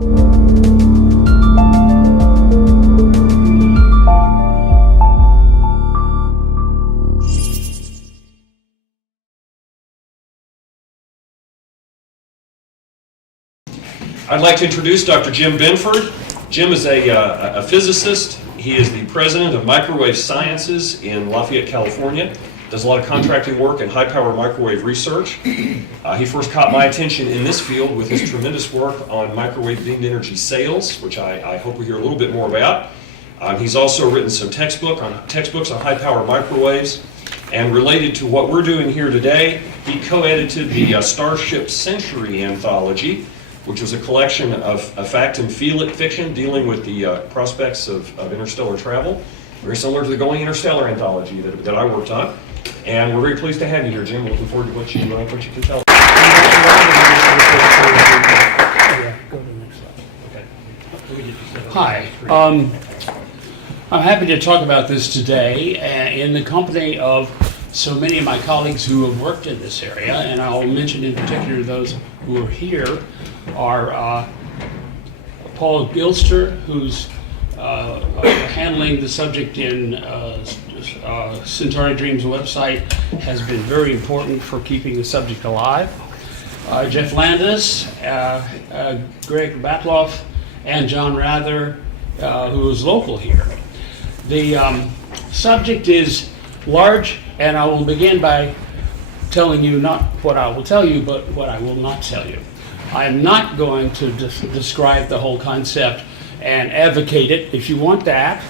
I'd like to introduce Dr. Jim Benford. Jim is a physicist. He is the president of Microwave Sciences in Lafayette, California. Does a lot of contracting work and high-power microwave research. He first caught my attention in this field with his tremendous work on microwave beamed energy sales, which I hope we hear a little bit more about. He's also written some textbooks on high-power microwaves. And related to what we're doing here today, he co-edited the Starship Century anthology, which was a collection of fact and fiction dealing with the prospects of interstellar travel, very similar to the Going Interstellar anthology that I worked on. And we're very pleased to have you here, Jim. Looking forward to what you can tell us. Hi. I'm happy to talk about this today in the company of so many of my colleagues who have worked in this area, and I'll mention in particular those who are here are Paul Gilster, who's handling the subject in Centauri Dreams website, has been very important for keeping the subject alive. Jeff Landis, Greg Batloff, and John Rather, who is local here. The subject is large, and I will begin by telling you not what I will tell you, but what I will not tell you. I'm not going to describe the whole concept and advocate it. If you want that,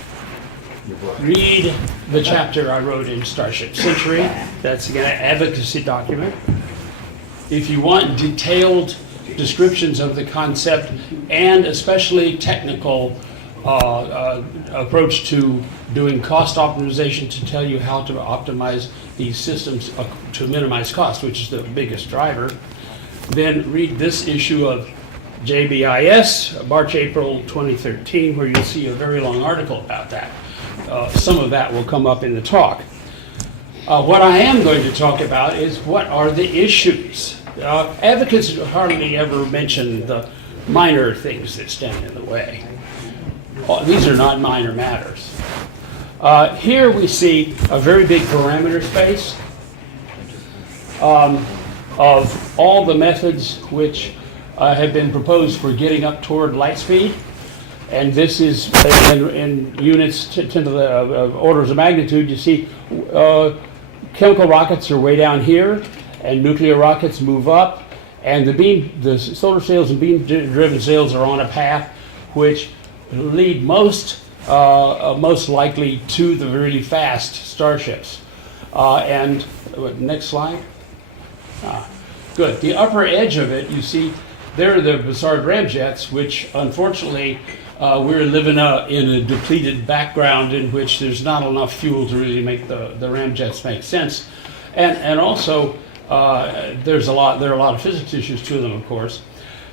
read the chapter I wrote in Starship Century. That's an advocacy document. If you want detailed descriptions of the concept and especially technical approach to doing cost optimization to tell you how to optimize these systems to minimize cost, which is the biggest driver, then read this issue of JBIS, March, April 2013, where you'll see a very long article about that. Some of that will come up in the talk. What I am going to talk about is what are the issues. Advocates hardly ever mention the minor things that stand in the way. These are not minor matters. Here we see a very big parameter space of all the methods which have been proposed for getting up toward light speed. And this is in units to the orders of magnitude. You see chemical rockets are way down here, and nuclear rockets move up, and the solar sails and beam-driven sails are on a path which lead most likely to the really fast starships. And next slide. Good. The upper edge of it, you see, there are the Bussard ramjets, which unfortunately we're living in a depleted background in which there's not enough fuel to really make the ramjets make sense. And also there are a lot of physics issues to them, of course.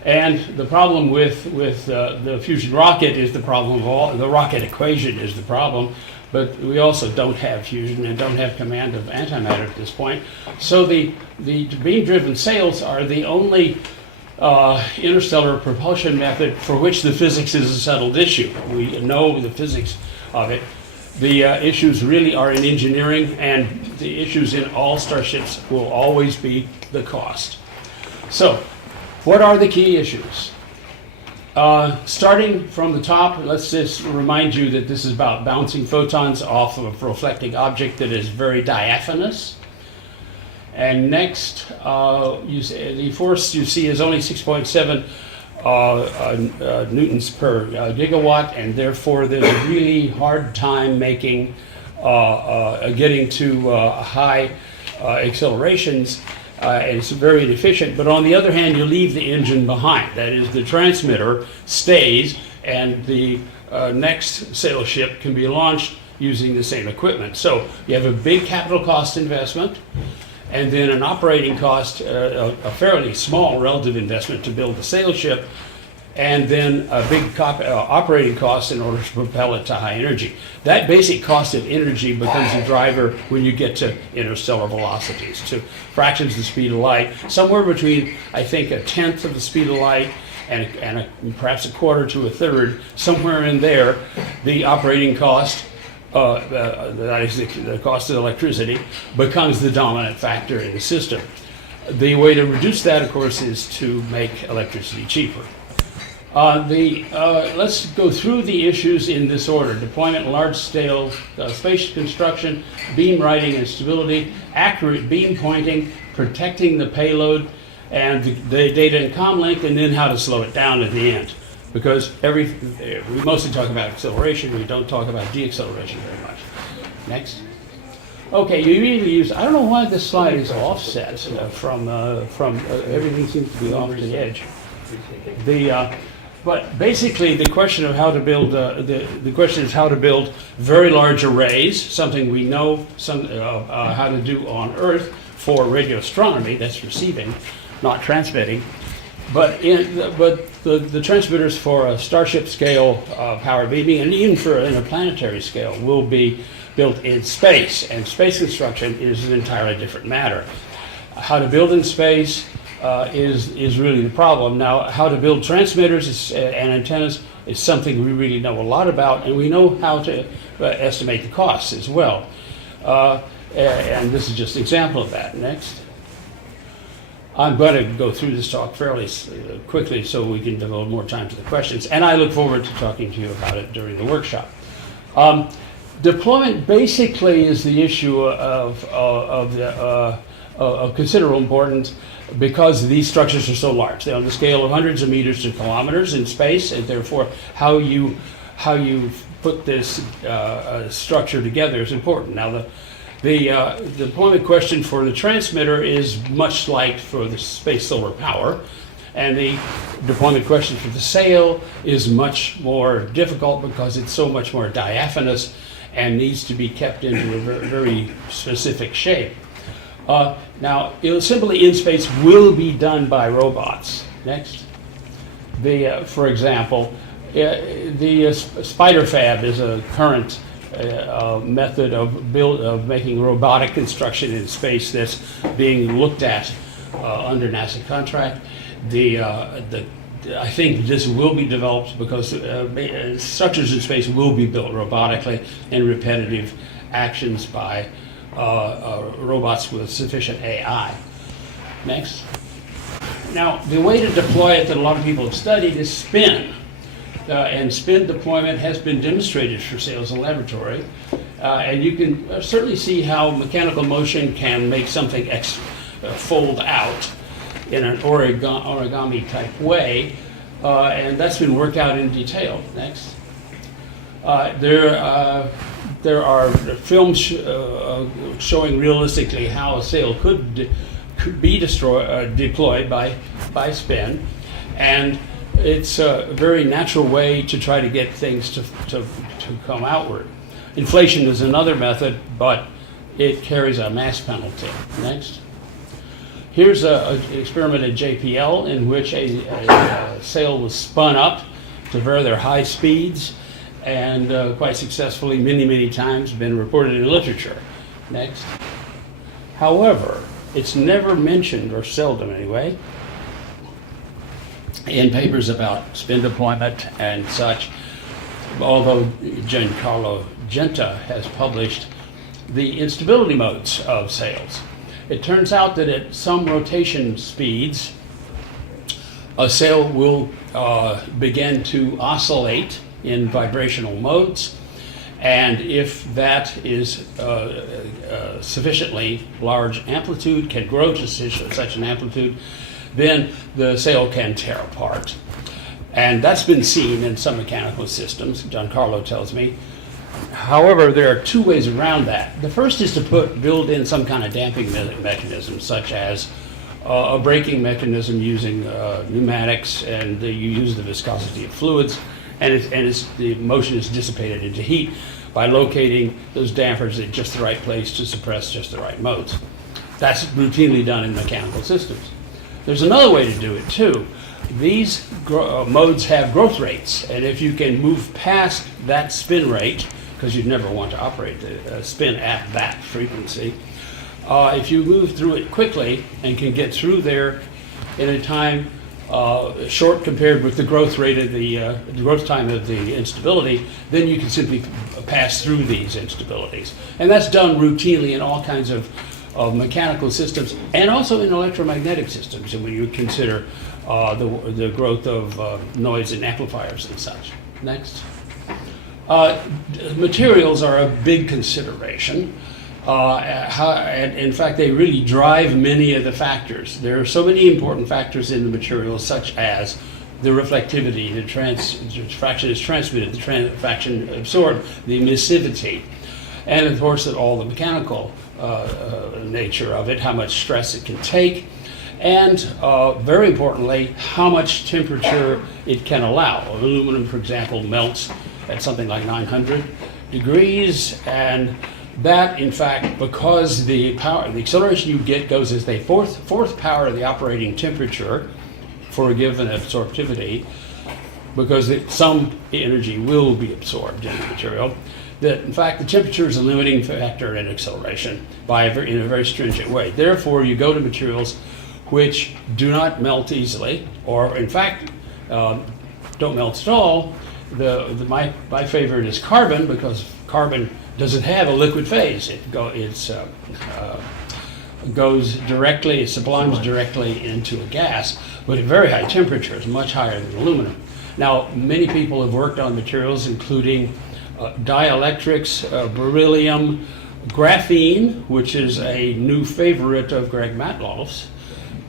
And the problem with the fusion rocket is the problem of the rocket equation is the problem, but we also don't have fusion and don't have command of antimatter at this point. So the beam-driven sails are the only interstellar propulsion method for which the physics is a settled issue. We know the physics of it. The issues really are in engineering, and the issues in all starships will always be the cost. So, what are the key issues? Starting from the top, let's just remind you that this is about bouncing photons off of a reflecting object that is very diaphanous. And next, the force you see is only 6.7 newtons per gigawatt, and therefore there's a really hard time making getting to high accelerations. And it's very inefficient, but on the other hand, you leave the engine behind. That is, the transmitter stays, and the next sail ship can be launched using the same equipment. So you have a big capital cost investment, and then an operating cost, a fairly small relative investment to build the sail ship, and then a big operating cost in order to propel it to high energy. That basic cost of energy becomes a driver when you get to interstellar velocities, to fractions of the speed of light, somewhere between, I think, 1/10 of the speed of light and perhaps a quarter to a third, somewhere in there, the operating cost, that is the cost of electricity, becomes the dominant factor in the system. The way to reduce that, of course, is to make electricity cheaper. Let's go through the issues in this order: deployment, large-scale space construction, beam righting and stability, accurate beam pointing, protecting the payload, and the data and comm link, and then how to slow it down at the end. Because we mostly talk about acceleration, we don't talk about deacceleration very much. Next. Okay, you immediately use, I don't know why this slide is offset from everything seems to be off the edge. But basically, the question of how to build, the question is how to build very large arrays, something we know how to do on Earth for radio astronomy, that's receiving, not transmitting. But the transmitters for a Starship scale power beaming, and even for in a planetary scale, will be built in space, and space construction is an entirely different matter. How to build in space is really the problem. Now, how to build transmitters and antennas is something we really know a lot about, and we know how to estimate the costs as well. And this is just an example of that. Next. I'm going to go through this talk fairly quickly so we can devote more time to the questions, and I look forward to talking to you about it during the workshop. Deployment basically is the issue of considerable importance because these structures are so large. They're on the scale of hundreds of meters to kilometers in space, and therefore how you put this structure together is important. Now, the deployment question for the transmitter is much like for the space solar power, and the deployment question for the sail is much more difficult because it's so much more diaphanous and needs to be kept into a very specific shape. Now, simply in space will be done by robots. Next. For example, the spider fab is a current method of making robotic construction in space that's being looked at under NASA contract. I think this will be developed because structures in space will be built robotically and repetitive actions by robots with sufficient AI. Next. Now, the way to deploy it that a lot of people have studied is spin. And spin deployment has been demonstrated for sails in laboratory. And you can certainly see how mechanical motion can make something fold out in an origami type way. And that's been worked out in detail. Next. There are films showing realistically how a sail could be deployed by spin. And it's a very natural way to try to get things to come outward. Inflation is another method, but it carries a mass penalty. Next. Here's an experiment at JPL in which a sail was spun up to very high speeds and quite successfully many times been reported in literature. Next. However, it's never mentioned, or seldom anyway, in papers about spin deployment and such, although Giancarlo Genta has published the instability modes of sails. It turns out that at some rotation speeds, a sail will begin to oscillate in vibrational modes, and if that is sufficiently large amplitude, can grow to such an amplitude, then the sail can tear apart. And that's been seen in some mechanical systems, Giancarlo tells me. However, there are two ways around that. The first is to build in some kind of damping mechanism, such as a braking mechanism using pneumatics, and you use the viscosity of fluids, and the motion is dissipated into heat by locating those dampers at just the right place to suppress just the right modes. That's routinely done in mechanical systems. There's another way to do it too. These modes have growth rates, and if you can move past that spin rate, because you'd never want to operate the spin at that frequency, if you move through it quickly and can get through there in a time short compared with the growth rate of the growth time of the instability, then you can simply pass through these instabilities. And that's done routinely in all kinds of mechanical systems and also in electromagnetic systems, and when you consider the growth of noise and amplifiers and such. Next. Materials are a big consideration. And in fact, they really drive many of the factors. There are so many important factors in the materials, such as the reflectivity, the diffraction is transmitted, the diffraction absorbed, the emissivity, and of course all the mechanical nature of it, how much stress it can take, and very importantly, how much temperature it can allow. Aluminum, for example, melts at something like 900 degrees, and that, in fact, because the acceleration you get goes as the fourth power of the operating temperature for a given absorptivity, because some energy will be absorbed in the material, that in fact the temperature is a limiting factor in acceleration in a very stringent way. Therefore, you go to materials which do not melt easily, or in fact don't melt at all. My favorite is carbon, because carbon doesn't have a liquid phase. It goes directly, it sublimes directly into a gas, but at very high temperatures, much higher than aluminum. Now, many people have worked on materials including dielectrics, beryllium, graphene, which is a new favorite of Greg Matlow's,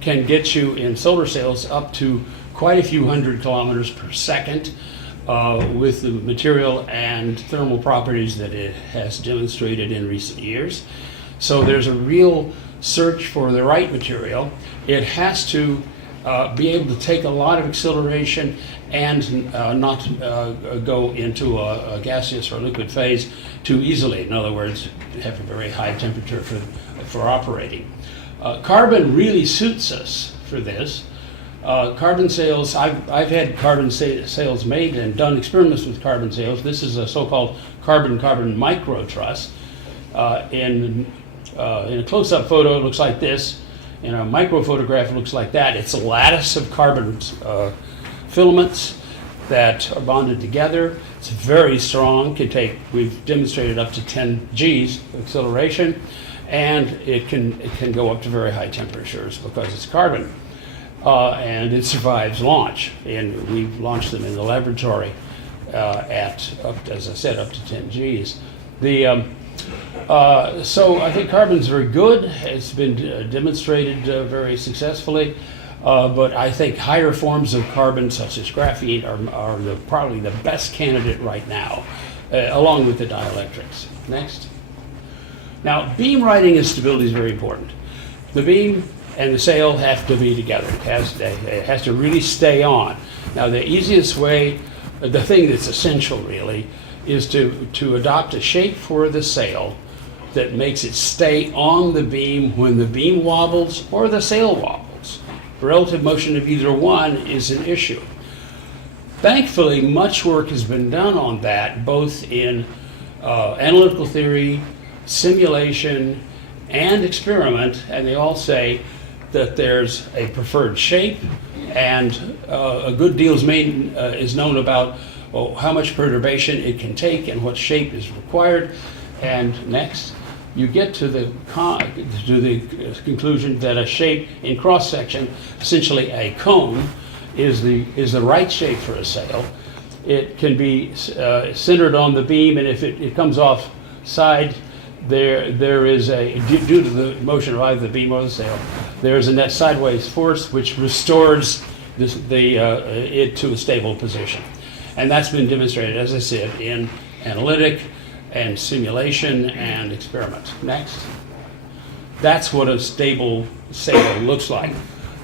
can get you in solar cells up to quite a few hundred kilometers per second. With the material and thermal properties that it has demonstrated in recent years. So there's a real search for the right material. It has to be able to take a lot of acceleration and not go into a gaseous or liquid phase too easily. In other words, have a very high temperature for operating. Carbon really suits us for this. Carbon sails, I've had carbon sails made and done experiments with carbon sails. This is a so-called carbon-carbon microtruss. In a close-up photo, it looks like this. In a microphotograph, it looks like that. It's a lattice of carbon filaments that are bonded together. It's very strong. We've demonstrated up to 10 Gs acceleration, and it can go up to very high temperatures because it's carbon. And it survives launch, and we've launched them in the laboratory as I said, up to 10 Gs. So I think carbon's very good. It's been demonstrated very successfully, but I think higher forms of carbon, such as graphene, are probably the best candidate right now, along with the dielectrics. Next. Now, beam riding and stability is very important. The beam and the sail have to be together. It has to really stay on. Now, the easiest way, the thing that's essential really, is to adopt a shape for the sail that makes it stay on the beam when the beam wobbles or the sail wobbles. Relative motion of either one is an issue. Thankfully, much work has been done on that, both in analytical theory, simulation, and experiment, and they all say that there's a preferred shape, and a good deal is known about how much perturbation it can take and what shape is required. And next, you get to the conclusion that a shape in cross section, essentially a cone, is the right shape for a sail. It can be centered on the beam, and if it comes off side, there is due to the motion of either the beam or the sail, there is a net sideways force which restores it to a stable position. And that's been demonstrated, as I said, in analytic and simulation and experiment. Next. That's what a stable sail looks like.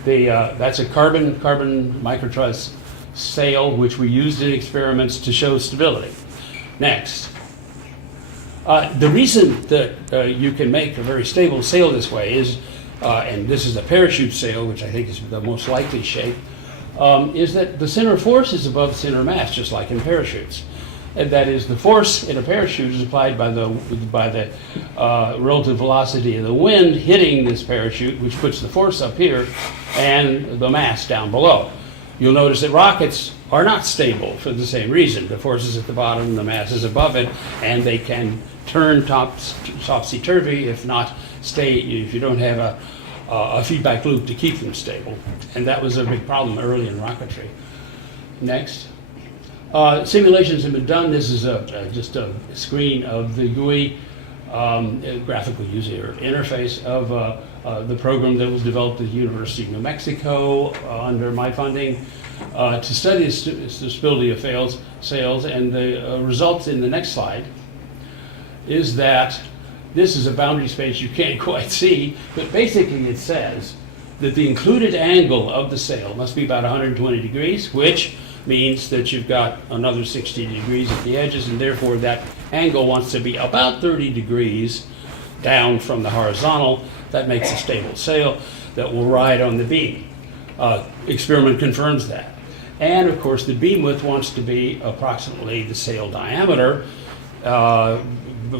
That's a carbon microtruss sail, which we used in experiments to show stability. Next. The reason that you can make a very stable sail this way is, and this is a parachute sail, which I think is the most likely shape, is that the center of force is above the center of mass, just like in parachutes. And that is, the force in a parachute is applied by the relative velocity of the wind hitting this parachute, which puts the force up here and the mass down below. You'll notice that rockets are not stable for the same reason. The force is at the bottom, the mass is above it, and they can turn topsy-turvy if you don't have a feedback loop to keep them stable. And that was a big problem early in rocketry. Next. Simulations have been done. This is just a screen of the GUI, graphical user interface of the program that was developed at the University of New Mexico under my funding to study the stability of sails. And the results in the next slide is that this is a boundary space you can't quite see, but basically it says that the included angle of the sail must be about 120 degrees, which means that you've got another 60 degrees at the edges, and therefore that angle wants to be about 30 degrees down from the horizontal. That makes a stable sail that will ride on the beam. Experiment confirms that. And of course the beam width wants to be approximately the sail diameter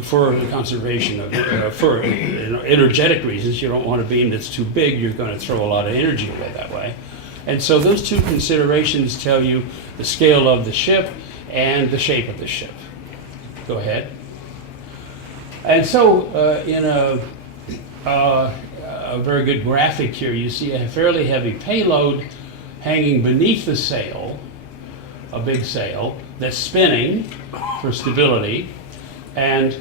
for the conservation of, for energetic reasons. You don't want a beam that's too big, you're going to throw a lot of energy away that way. And so those two considerations tell you the scale of the ship and the shape of the ship. Go ahead. And so in a very good graphic here, you see a fairly heavy payload hanging beneath the sail, a big sail that's spinning for stability. And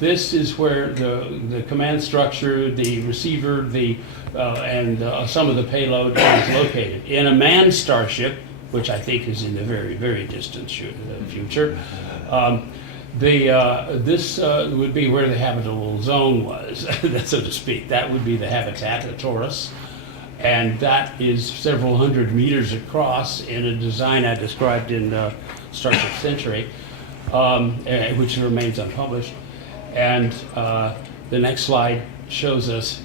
this is where the command structure, the receiver, and some of the payload is located. In a manned starship, which I think is in the very, very distant future, this would be where the habitable zone was, so to speak. That would be the habitat, a torus. And that is several hundred meters across in a design I described in Starship Century, which remains unpublished. And the next slide shows us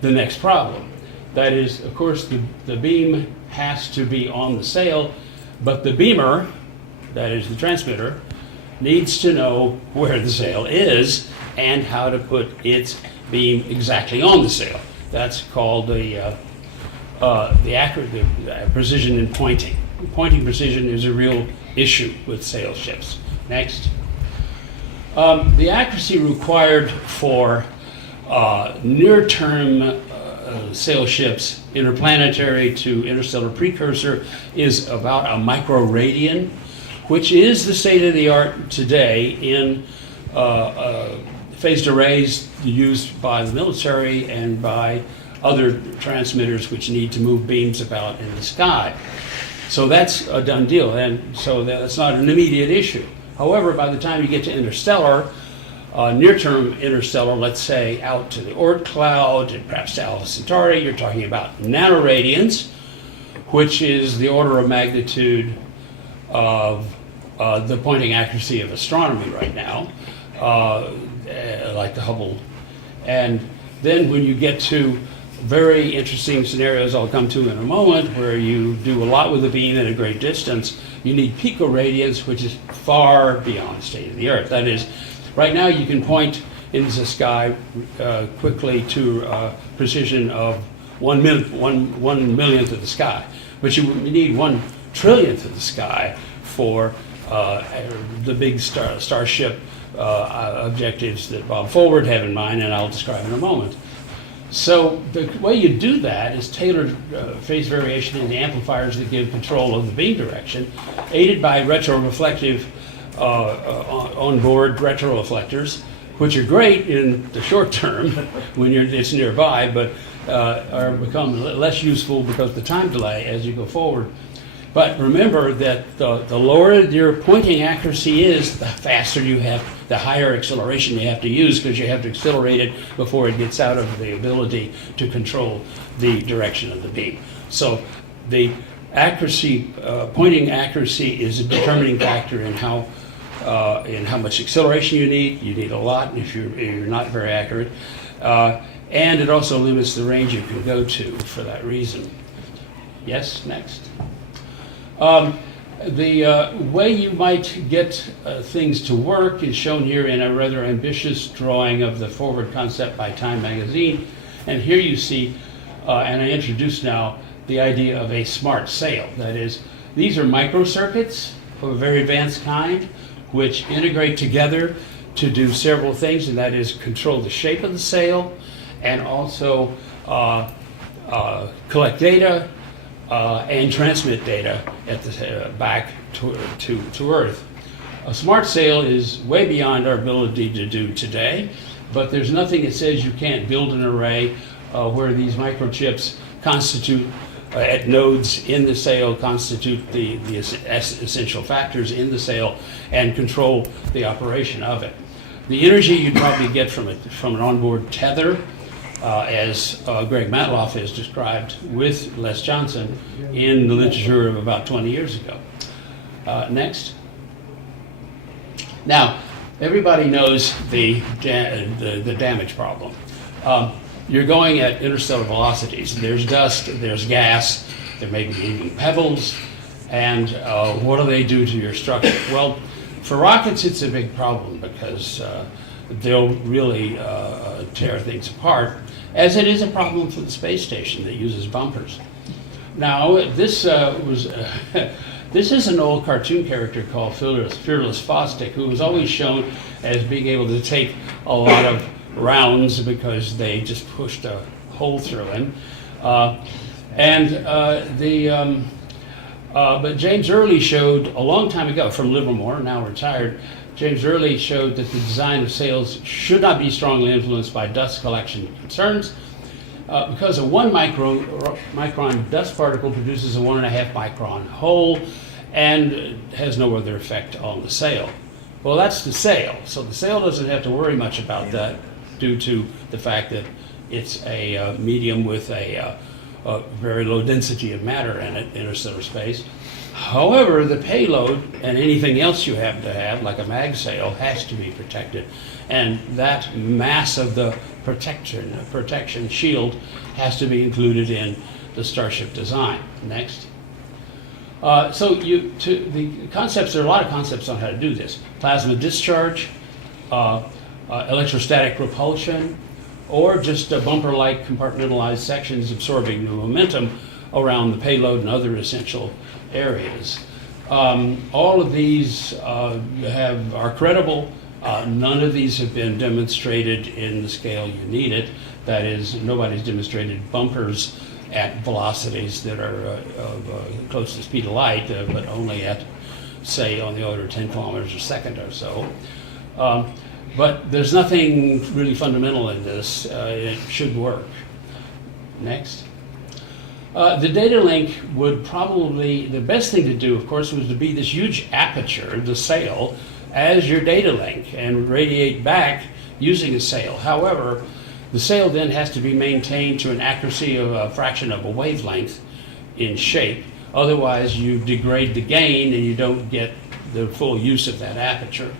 the next problem. That is, of course, the beam has to be on the sail, but the beamer, that is the transmitter, needs to know where the sail is and how to put its beam exactly on the sail. That's called the precision in pointing. Pointing precision is a real issue with sail ships. Next. The accuracy required for near-term sail ships, interplanetary to interstellar precursor, is about a microradian, which is the state of the art today in phased arrays used by the military and by other transmitters which need to move beams about in the sky. So that's a done deal, and so that's not an immediate issue. However, by the time you get to interstellar, near-term interstellar, let's say out to the Oort cloud and perhaps to Alpha Centauri, you're talking about nanoradians, which is the order of magnitude of the pointing accuracy of astronomy right now, like the Hubble. And then when you get to very interesting scenarios I'll come to in a moment, where you do a lot with the beam at a great distance, you need picoradians, which is far beyond the state of the art. That is, right now you can point into the sky quickly to precision of 1/millionth of the sky, but you need 1/trillionth of the sky for the big Starship objectives that Bob Forward had in mind, and I'll describe in a moment. So the way you do that is tailored phase variation in the amplifiers that give control of the beam direction, aided by retroreflective onboard retroreflectors, which are great in the short term when it's nearby, but are become less useful because of the time delay as you go forward. But remember that the lower your pointing accuracy is, the faster you have, the higher acceleration you have to use, because you have to accelerate it before it gets out of the ability to control the direction of the beam. So the accuracy, pointing accuracy, is a determining factor in how much acceleration you need. You need a lot if you're not very accurate. And it also limits the range you can go to for that reason. Yes, next. The way you might get things to work is shown here in a rather ambitious drawing of the forward concept by Time magazine. And here you see, and I introduce now the idea of a smart sail. That is, these are microcircuits of a very advanced kind, which integrate together to do several things, and that is control the shape of the sail, and also collect data and transmit data at the, back to Earth. A smart sail is way beyond our ability to do today, but there's nothing that says you can't build an array where these microchips constitute, at nodes in the sail, constitute the essential factors in the sail and control the operation of it. The energy you'd probably get from an onboard tether, as Greg Matloff has described with Les Johnson in the literature of about 20 years ago. Next. Now, everybody knows the damage problem. You're going at interstellar velocities. There's dust, there's gas, there may be even pebbles, and what do they do to your structure? Well, for rockets, it's a big problem because they'll really tear things apart, as it is a problem for the space station that uses bumpers. Now, this this is an old cartoon character called Fearless Fosdick, who was always shown as being able to take a lot of rounds because they just pushed a hole through him. But James Early showed a long time ago, from Livermore, now retired, James Early showed that the design of sails should not be strongly influenced by dust collection concerns, because a 1 micron dust particle produces a 1.5 micron hole and has no other effect on the sail. Well, that's the sail, so the sail doesn't have to worry much about that due to the fact that it's a medium with a very low density of matter in it, interstellar space. However, the payload and anything else you happen to have, like a mag sail, has to be protected. And that mass of the protection shield has to be included in the Starship design. Next. The concepts, there are a lot of concepts on how to do this. Plasma discharge, electrostatic repulsion, or just bumper-like compartmentalized sections absorbing the momentum around the payload and other essential areas. All of these are credible. None of these have been demonstrated in the scale you need it. That is, nobody's demonstrated bumpers at velocities that are close to the speed of light, but only at, say, on the order of 10 kilometers a second or so. But there's nothing really fundamental in this. It should work. Next. The data link would probably, the best thing to do, of course, was to be this huge aperture, the sail, as your data link and radiate back using a sail. However, the sail then has to be maintained to an accuracy of a fraction of a wavelength in shape. Otherwise, you degrade the gain and you don't get the full use of that aperture.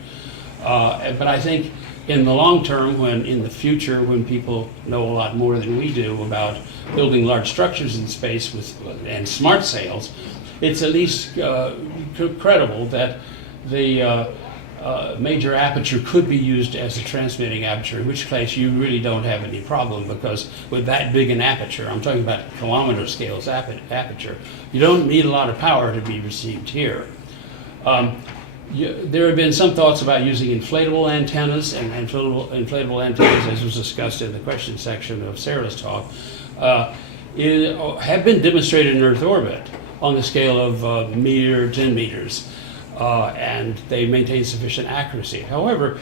But I think in the long term, in the future, when people know a lot more than we do about building large structures in space and smart sails, it's at least credible that the major aperture could be used as a transmitting aperture, in which case you really don't have any problem, because with that big an aperture, I'm talking about kilometer scales aperture, you don't need a lot of power to be received here. There have been some thoughts about using inflatable antennas, and inflatable antennas, as was discussed in the question section of Sarah's talk, have been demonstrated in Earth orbit on the scale of meter, 10 meters, and they maintain sufficient accuracy. However,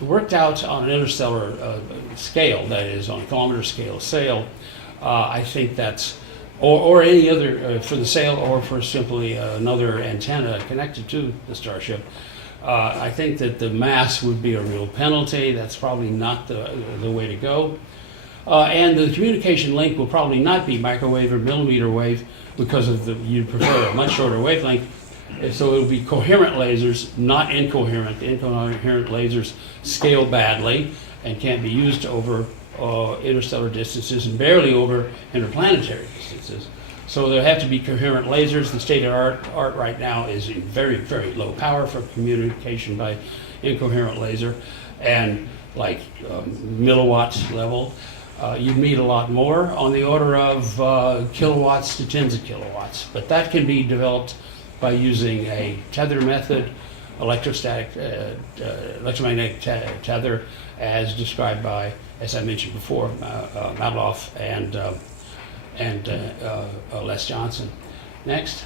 worked out on an interstellar scale, that is on a kilometer scale sail, I think that's, or any other, for the sail or for simply another antenna connected to the Starship, I think that the mass would be a real penalty. That's probably not the way to go. And the communication link will probably not be microwave or millimeter wave, because of you'd prefer a much shorter wavelength. So it will be coherent lasers, not incoherent. Incoherent lasers scale badly and can't be used over interstellar distances and barely over interplanetary distances. So there have to be coherent lasers. The state of art right now is in very, very low power for communication by incoherent laser, and like milliwatts level. You'd need a lot more, on the order of kilowatts to tens of kilowatts. But that can be developed by using a tether method, electromagnetic tether, as described by, as I mentioned before, Mavloff and Les Johnson. Next.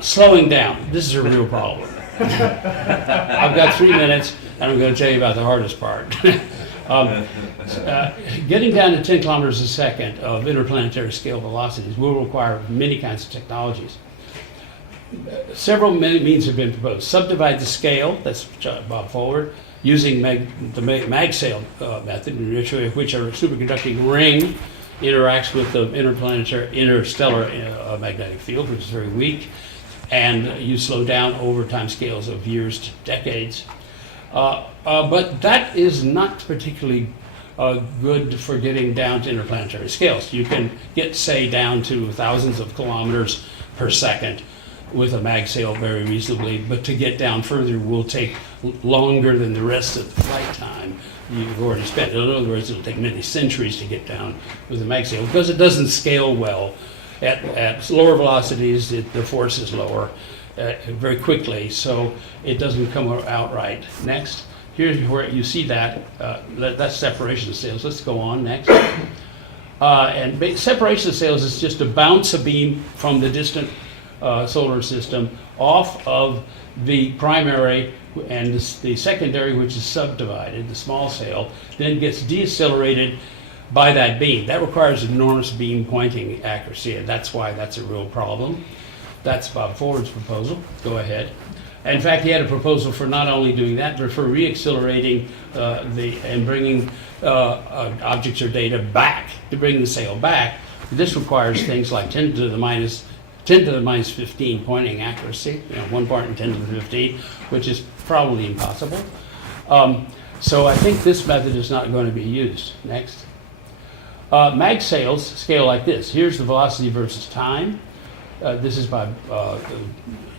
Slowing down. This is a real problem. I've got 3 minutes, and I'm going to tell you about the hardest part. Getting down to 10 kilometers a second of interplanetary scale velocities will require many kinds of technologies. Several means have been proposed. Subdivide the scale, that's Bob Forward, using the mag-sail method, in which a superconducting ring interacts with the interstellar magnetic field, which is very weak, and you slow down over time scales of years to decades. But that is not particularly good for getting down to interplanetary scales. You can get, say, down to thousands of kilometers per second with a mag sail very reasonably, but to get down further will take longer than the rest of the flight time you've already spent. In other words, it'll take many centuries to get down with a mag sail because it doesn't scale well. At lower velocities, the force is lower very quickly, so it doesn't come out right. Next. Here's where you see that. That's separation of sails. Let's go on next. Separation of sails is just to bounce a beam from the distant solar system off of the primary, and the secondary, which is subdivided, the small sail, then gets decelerated by that beam. That requires enormous beam pointing accuracy, and that's why that's a real problem. That's Bob Forward's proposal. Go ahead. In fact, he had a proposal for not only doing that, but for reaccelerating and bringing objects or data back, to bring the sail back. This requires things like 10 to the minus 15 pointing accuracy, 1 part in 10 to the 15, which is probably impossible. So I think this method is not going to be used. Next. Mag sails scale like this. Here's the velocity versus time. This is by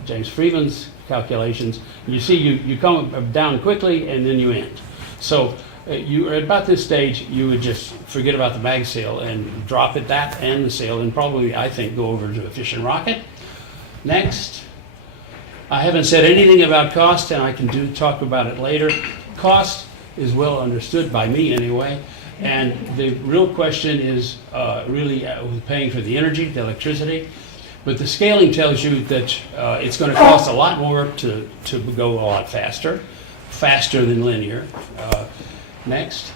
James Freeman's calculations. You see you come down quickly and then you end. So you at about this stage, you would just forget about the mag sail and drop it, that and the sail, and probably, I think, go over to a fission rocket. Next. I haven't said anything about cost, and I can talk about it later. Cost is well understood by me anyway, and the real question is really paying for the energy, the electricity. But the scaling tells you that it's going to cost a lot more to go a lot faster than linear. Next.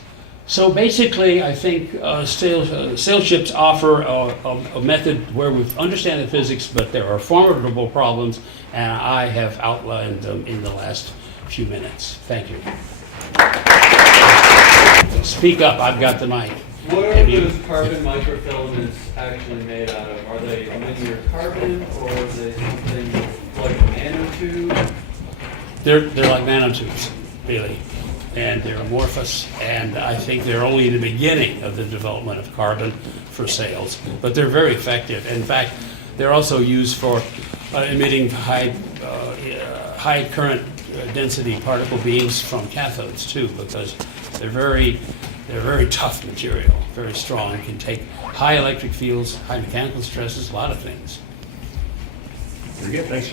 So basically, I think Sailships offer a method where we understand the physics, but there are formidable problems, and I have outlined them in the last few minutes. Thank you. Speak up, I've got the mic. What are those carbon microfilaments actually made out of? Are they linear carbon, or are they something like a nanotube? They're like nanotubes, really. And they're amorphous, and I think they're only the beginning of the development of carbon for sails. But they're very effective. In fact, they're also used for emitting high current density particle beams from cathodes too, because they're very tough material, very strong, can take high electric fields, high mechanical stresses, a lot of things. Very good, thanks.